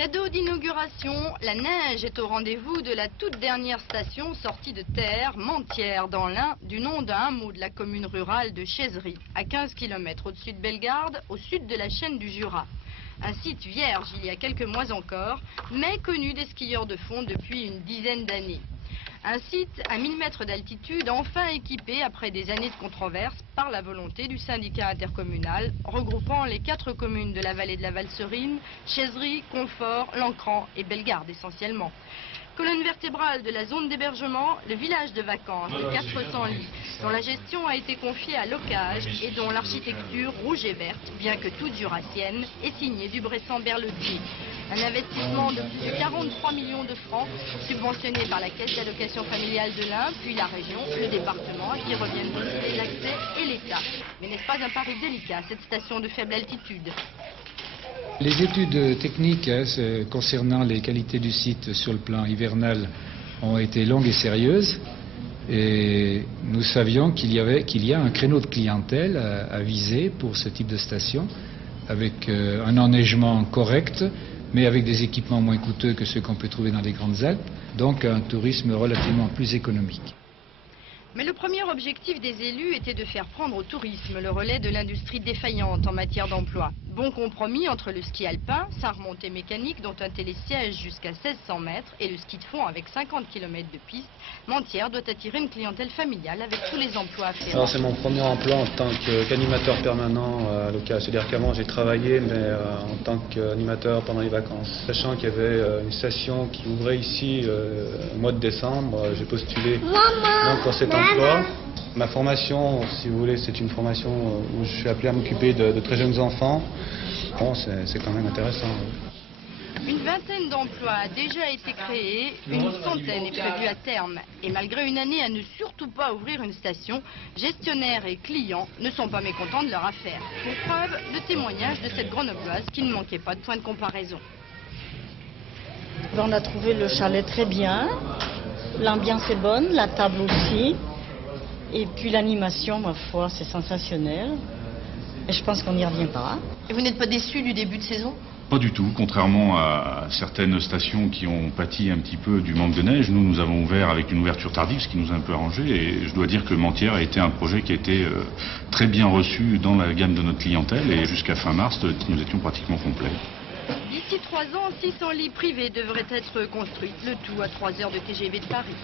Cadeau d'inauguration, la neige est au rendez-vous de la toute dernière station sortie de terre, Mentières, dans l'Ain, du nom d'un hameau de la commune rurale de Chaisery, à 15 km au-dessus de Bellegarde, au sud de la chaîne du Jura. Un site vierge il y a quelques mois encore, mais connu des skieurs de fond depuis une dizaine d'années. Un site à 1000 mètres d'altitude, enfin équipé après des années de controverses par la volonté du syndicat intercommunal, regroupant les 4 communes de la vallée de la Valserine, Chaisery, Confort, Lancran et Bellegarde essentiellement. Colonne vertébrale de la zone d'hébergement, le village de vacances de 400 lits, dont la gestion a été confiée à Locage et dont l'architecture rouge et verte, bien que toute jurassienne, est signée du Bressan-Berlepied. Un investissement de plus de 43 millions de francs, subventionné par la Caisse d'allocation familiale de l'Ain, puis la région, le département, qui reviennent aussi l'accès et l'État. Mais n'est-ce pas un pari délicat, cette station de faible altitude ? Les études techniques concernant les qualités du site sur le plan hivernal ont été longues et sérieuses. Et nous savions qu'il y a un créneau de clientèle à viser pour ce type de station, avec un enneigement correct, mais avec des équipements moins coûteux que ceux qu'on peut trouver dans les Grandes Alpes, donc un tourisme relativement plus économique. Mais le premier objectif des élus était de faire prendre au tourisme le relais de l'industrie défaillante en matière d'emploi. Bon compromis entre le ski alpin, sa remontée mécanique dont un télésiège jusqu'à 1600 mètres et le ski de fond avec 50 km de piste, Mentières doit attirer une clientèle familiale avec tous les emplois afférents. C'est mon premier emploi en tant qu'animateur permanent à Locage. C'est-à-dire qu'avant j'ai travaillé mais en tant qu'animateur pendant les vacances. Sachant qu'il y avait une station qui ouvrait ici au mois de décembre, j'ai postulé donc pour cet emploi. Ma formation, si vous voulez, c'est une formation où je suis appelé à m'occuper de très jeunes enfants. Bon, c'est quand même intéressant. Une vingtaine d'emplois a déjà été créés, une centaine est prévue à terme. Et malgré une année à ne surtout pas ouvrir une station, gestionnaires et clients ne sont pas mécontents de leur affaire. Pour preuve, le témoignage de cette grenobloise qui ne manquait pas de point de comparaison. On a trouvé le chalet très bien, l'ambiance est bonne, la table aussi. Et puis l'animation, ma foi, c'est sensationnel. Et je pense qu'on n'y reviendra. Et vous n'êtes pas déçu du début de saison ? Pas du tout, contrairement à certaines stations qui ont pâti un petit peu du manque de neige. Nous avons ouvert avec une ouverture tardive, ce qui nous a un peu arrangé. Et je dois dire que Mentières a été un projet qui a été très bien reçu dans la gamme de notre clientèle. Et jusqu'à fin mars, nous étions pratiquement complets. D'ici 3 ans, 600 lits privés devraient être construits, le tout à 3 heures de TGV de Paris.